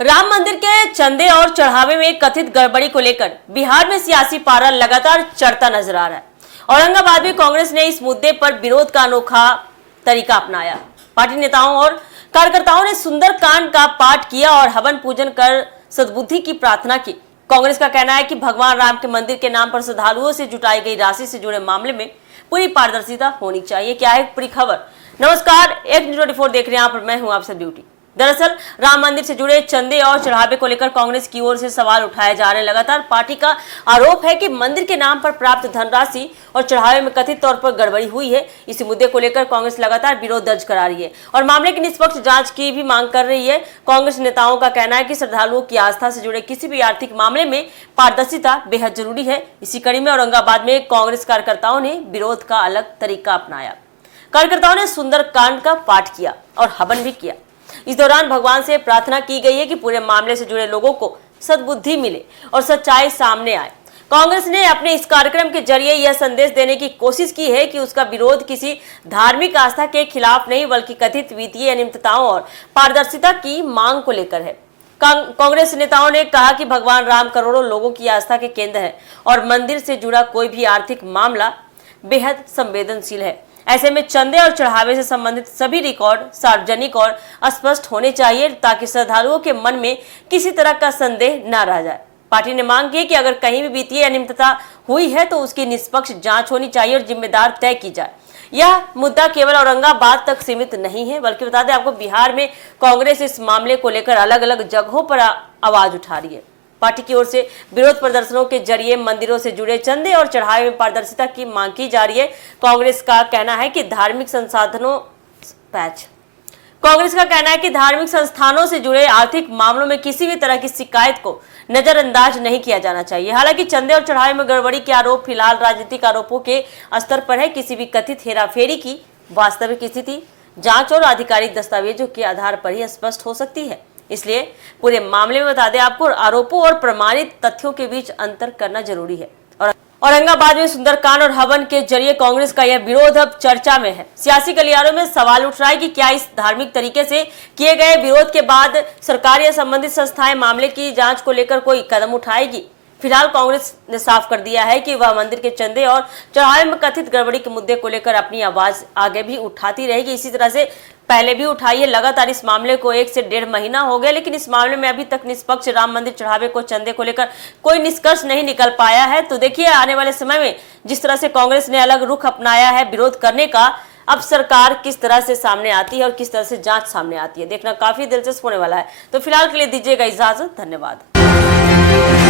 राम मंदिर के चंदे और चढ़ावे में कथित गड़बड़ी को लेकर बिहार में सियासी पारा लगातार चढ़ता नजर आ रहा है। औरंगाबाद में कांग्रेस ने इस मुद्दे पर विरोध का अनोखा तरीका अपनाया। पार्टी नेताओं और कार्यकर्ताओं ने सुंदरकांड का पाठ किया और हवन पूजन कर सद्बुद्धि की प्रार्थना की। कांग्रेस का कहना है कि भगवान राम के मंदिर के नाम पर श्रद्धालुओं से जुटाई गई राशि से जुड़े मामले में पूरी पारदर्शिता होनी चाहिए। क्या है पूरी खबर? नमस्कार, एक न्यूज़ 24 देख रहे हैं आप, मैं हूं आपसे ड्यूटी। दरअसल राम मंदिर से जुड़े चंदे और चढ़ावे को लेकर कांग्रेस की ओर से सवाल उठाए जा रहे हैं। लगातार पार्टी का आरोप है कि मंदिर के नाम पर प्राप्त धनराशि और चढ़ावे में कथित तौर पर गड़बड़ी हुई है। इसी मुद्दे को लेकर कांग्रेस लगातार विरोध दर्ज करा रही है और मामले की निष्पक्ष जांच की भी मांग कर रही है। कांग्रेस नेताओं का कहना है कि श्रद्धालुओं की आस्था से जुड़े किसी भी आर्थिक मामले में पारदर्शिता बेहद जरूरी है। इसी कड़ी में औरंगाबाद में कांग्रेस कार्यकर्ताओं ने विरोध का अलग तरीका अपनाया। कार्यकर्ताओं ने सुंदरकांड का पाठ किया और हवन भी किया। इस दौरान भगवान से प्रार्थना की गई है कि पूरे मामले से जुड़े लोगों को सद्बुद्धि मिले और सच्चाई सामने आए। कांग्रेस ने अपने इस कार्यक्रम के जरिए यह संदेश देने की कोशिश की है कि उसका विरोध किसी धार्मिक आस्था के खिलाफ नहीं बल्कि कथित वित्तीय अनियमितताओं और पारदर्शिता की मांग को लेकर है। कांग्रेस नेताओं ने कहा कि भगवान राम करोड़ों लोगों की आस्था के केंद्र है और मंदिर से जुड़ा कोई भी आर्थिक मामला बेहद संवेदनशील है। ऐसे में चंदे और चढ़ावे से संबंधित सभी रिकॉर्ड सार्वजनिक और स्पष्ट होने चाहिए ताकि श्रद्धालुओं के मन में किसी तरह का संदेह न रह जाए। पार्टी ने मांग की कि अगर कहीं भी वित्तीय अनियमितता हुई है तो उसकी निष्पक्ष जांच होनी चाहिए और जिम्मेदार तय की जाए। यह मुद्दा केवल औरंगाबाद तक सीमित नहीं है बल्कि बता दें आपको, बिहार में कांग्रेस इस मामले को लेकर अलग अलग जगहों पर आवाज उठा रही है। पार्टी की ओर से विरोध प्रदर्शनों के जरिए मंदिरों से जुड़े चंदे और चढ़ावे में पारदर्शिता की मांग की जा रही है। कांग्रेस का कहना है कि धार्मिक संस्थानों से जुड़े आर्थिक मामलों में किसी भी तरह की शिकायत को नजरअंदाज नहीं किया जाना चाहिए। हालांकि चंदे और चढ़ावे में गड़बड़ी के आरोप फिलहाल राजनीतिक आरोपों के स्तर पर है। किसी भी कथित हेराफेरी की वास्तविक स्थिति जांच और आधिकारिक दस्तावेजों के आधार पर ही स्पष्ट हो सकती है। इसलिए पूरे मामले में बता दें आपको, आरोपों और प्रमाणित तथ्यों के बीच अंतर करना जरूरी है। और औरंगाबाद में सुंदरकांड और हवन के जरिए कांग्रेस का यह विरोध अब चर्चा में है। सियासी गलियारों में सवाल उठ रहा है कि क्या इस धार्मिक तरीके से किए गए विरोध के बाद सरकार या संबंधित संस्थाएं मामले की जांच को लेकर कोई कदम उठाएगी। फिलहाल कांग्रेस ने साफ कर दिया है कि वह मंदिर के चंदे और चढ़ावे में कथित गड़बड़ी के मुद्दे को लेकर अपनी आवाज आगे भी उठाती रहेगी। इसी तरह से पहले भी उठाई है। लगातार इस मामले को 1 से 1.5 महीना हो गया, लेकिन इस मामले में अभी तक निष्पक्ष राम मंदिर चढ़ावे को चंदे को लेकर कोई निष्कर्ष नहीं निकल पाया है। तो देखिए आने वाले समय में जिस तरह से कांग्रेस ने अलग रुख अपनाया है विरोध करने का, अब सरकार किस तरह से सामने आती है और किस तरह से जांच सामने आती है, देखना काफी दिलचस्प होने वाला है। तो फिलहाल के लिए दीजिएगा इजाजत। धन्यवाद।